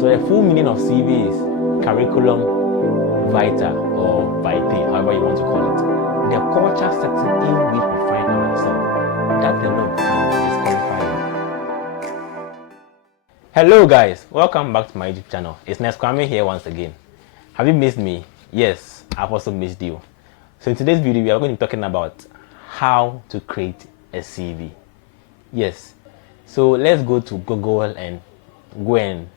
So the full meaning of CV is curriculum vitae or vitae, however you want to call it. The culture setting in which we find ourselves, that alone can disqualify you. Hello guys, welcome back to my YouTube channel. It's Neskwame here once again. Have you missed me? Yes, I've also missed you. So in today's video, we are going to be talking about how to create a CV. Yes, so let's go to Google and go and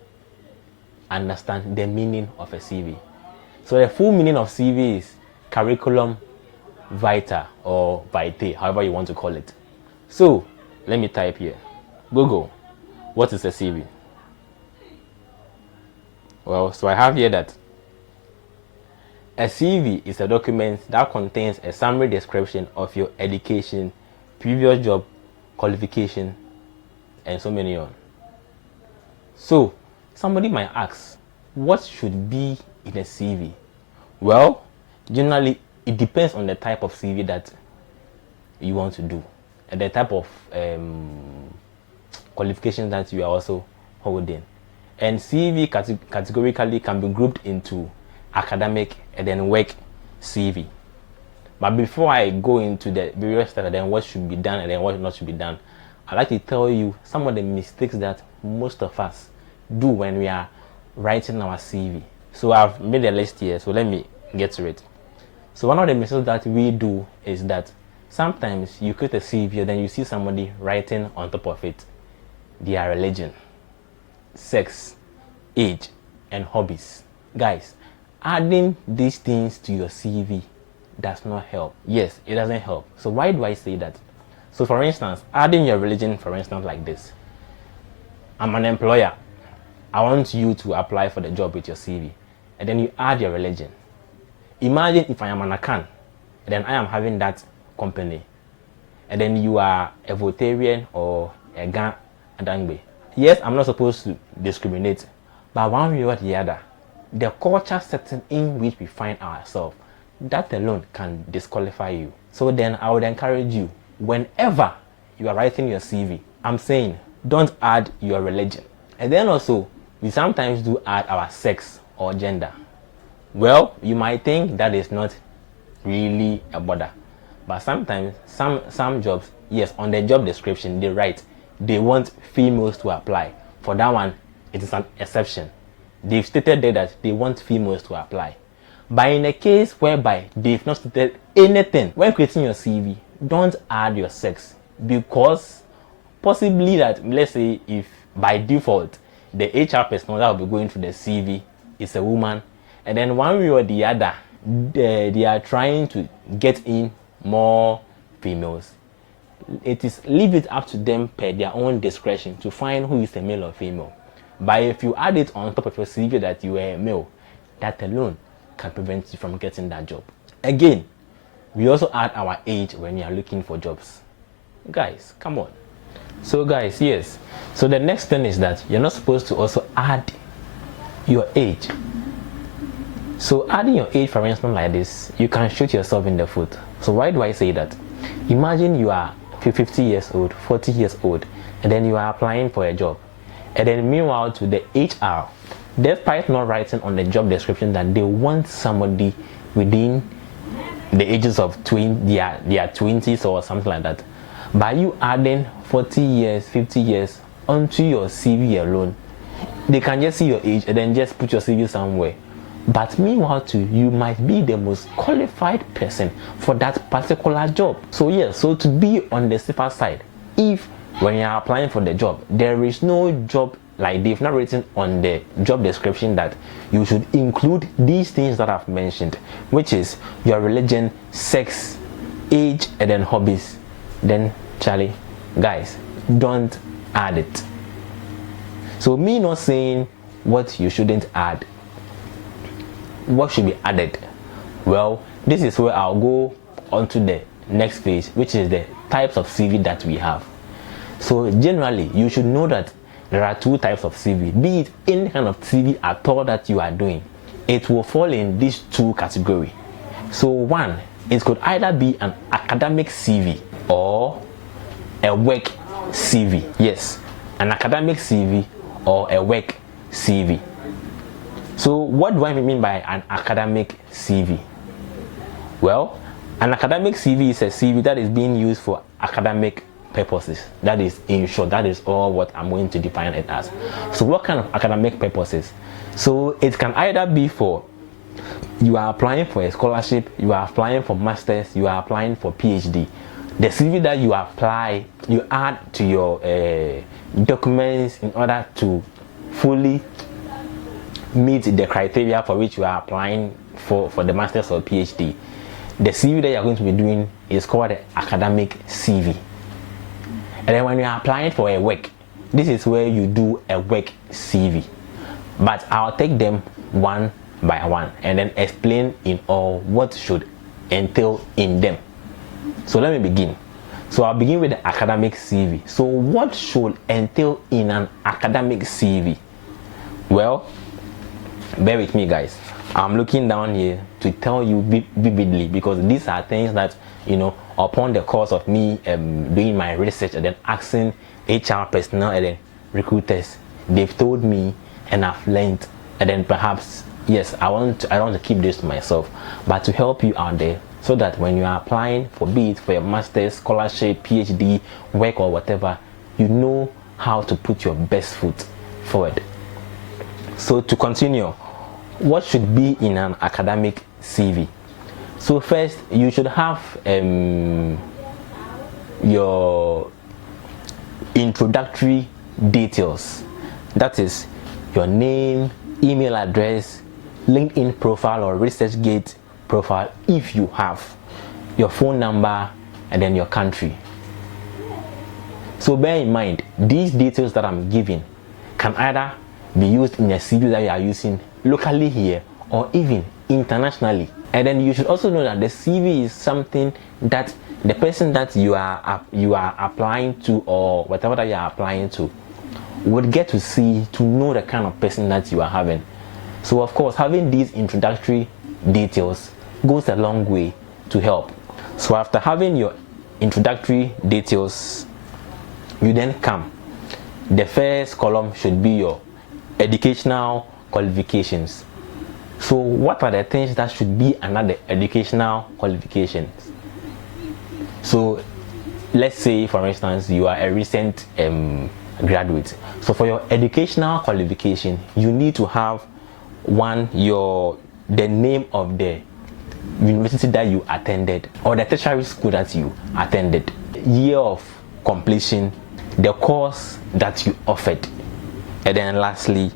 understand the meaning of a CV. So the full meaning of CV is curriculum vitae or vitae, however you want to call it. So let me type here, Google, what is a CV? Well, so I have here that a CV is a document that contains a summary description of your education, previous job, qualification, and so many on. So somebody might ask, what should be in a CV? Well, generally it depends on the type of CV that you want to do and the type of qualifications that you are also holding. And CV categorically can be grouped into academic and then work CV. But before I go into the various steps and then what should be done and then what not should be done, I'd like to tell you some of the mistakes that most of us do when we are writing our CV. So I've made a list here, so let me get to it. So one of the mistakes that we do is that sometimes you create a CV and then you see somebody writing on top of it their religion, sex, age, and hobbies. Guys, adding these things to your CV does not help. Yes, it doesn't help. So why do I say that? So for instance, adding your religion, for instance, like this. I'm an employer. I want you to apply for the job with your CV. And then you add your religion. Imagine if I am an Akan, and then I am having that company. And then you are a Votarian or a Gan Adangbe. Yes, I'm not supposed to discriminate, but one way or the other, the culture setting in which we find ourselves, that alone can disqualify you. So then I would encourage you, whenever you are writing your CV, I'm saying don't add your religion. And then also, we sometimes do add our sex or gender. Well, you might think that is not really a bother, but sometimes some jobs, yes, on the job description they write they want females to apply. For that one, it is an exception. They've stated there that they want females to apply. But in a case whereby they've not stated anything, when creating your CV, don't add your sex, because possibly that, let's say, if by default the HR person that will be going to the CV is a woman, and then one way or the other they are trying to get in more females, leave it up to them per their own discretion to find who is a male or female. But if you add it on top of your CV that you are a male, that alone can prevent you from getting that job. Again, we also add our age when you are looking for jobs. Guys, come on. So guys, yes, so the next thing is that you're not supposed to also add your age. So adding your age, for instance, like this, you can shoot yourself in the foot. So why do I say that? Imagine you are 50 years old, 40 years old, and then you are applying for a job. And then meanwhile to the HR, despite not writing on the job description that they want somebody within the ages of their 20s or something like that, by you adding 40 years, 50 years onto your CV alone, they can just see your age and then just put your CV somewhere. But meanwhile too, you might be the most qualified person for that particular job. So yes, so to be on the safer side, if when you are applying for the job, there is no job, like they've not written on the job description that you should include these things that I've mentioned, which is your religion, sex, age, and then hobbies, then Charlie, guys, don't add it. So me not saying what you shouldn't add, what should be added. Well, this is where I'll go on to the next phase, which is the types of CV that we have. So generally, you should know that there are two types of CV. Be it any kind of CV at all that you are doing, it will fall in these two categories. So one, it could either be an academic CV or a work CV. Yes, an academic CV or a work CV. So what do I mean by an academic CV? Well, an academic CV is a CV that is being used for academic purposes. That is, in short, that is all what I'm going to define it as. So what kind of academic purposes? So it can either be for you are applying for a scholarship, you are applying for masters, you are applying for PhD. The CV that you apply, you add to your documents in order to fully meet the criteria for which you are applying for the masters or PhD. The CV that you are going to be doing is called the academic CV. And then when you are applying for a work, this is where you do a work CV. But I'll take them one by one and then explain in all what should entail in them. So let me begin. So I'll begin with the academic CV. So what should entail in an academic CV? Well, bear with me, guys. I'm looking down here to tell you vividly, because these are things that, you know, upon the course of me doing my research and then asking HR personnel and then recruiters, they've told me and I've learned, and then perhaps, yes, I want to keep this to myself, but to help you out there, so that when you are applying for, be it for a master's, scholarship, PhD, work or whatever, you know how to put your best foot forward. So to continue, what should be in an academic CV? So first, you should have your introductory details. That is your name, email address, LinkedIn profile or ResearchGate profile if you have, your phone number, and then your country. So bear in mind, these details that I'm giving can either be used in a CV that you are using locally here or even internationally. And then you should also know that the CV is something that the person that you are applying to, or whatever that you are applying to, would get to see, to know the kind of person that you are having. So of course, having these introductory details goes a long way to help. So after having your introductory details, you then come. The first column should be your educational qualifications. So what are the things that should be under the educational qualifications? So let's say, for instance, you are a recent graduate. So for your educational qualification, you need to have one, the name of the university that you attended or the tertiary school that you attended, year of completion, the course that you offered, and then lastly,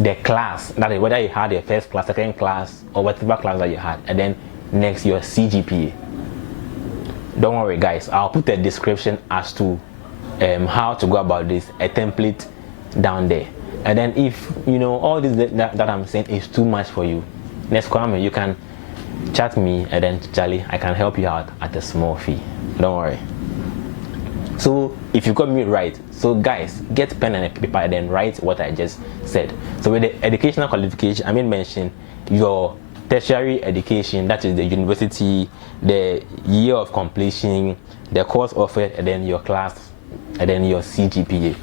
the class, that is whether you had your first class, second class, or whatever class that you had, and then next, your CGPA. Don't worry, guys, I'll put a description as to how to go about this, a template down there. And then if you know all this that I'm saying is too much for you, next comment, you can chat me, and then Charlie, I can help you out at a small fee. Don't worry. So if you got me right, so guys, get pen and paper and then write what I just said. So with the educational qualification, I mention your tertiary education, that is the university, the year of completion, the course offered, and then your class, and then your CGPA.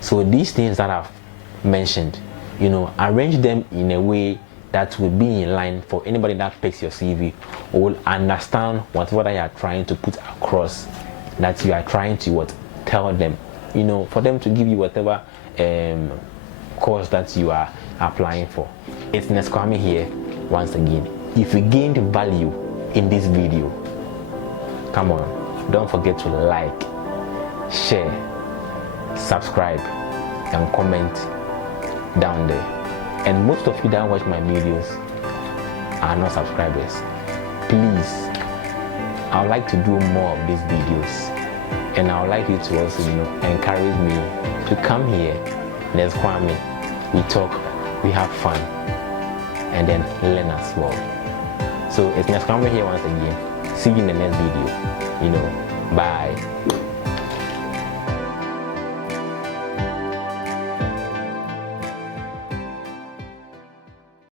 So these things that I've mentioned, you know, arrange them in a way that will be in line for anybody that picks your CV, or will understand whatever you are trying to put across, that you are trying to tell them, you know, for them to give you whatever course that you are applying for. It's Neskwame here once again. If you gained value in this video, come on, don't forget to like, share, subscribe, and comment down there. And most of you that watch my videos are not subscribers. Please, I would like to do more of these videos, and I would like you to also, you know, encourage me to come here. Let's Kwame, we talk, we have fun, and then learn as well. So it's Neskwame here once again. See you in the next video. You know, bye.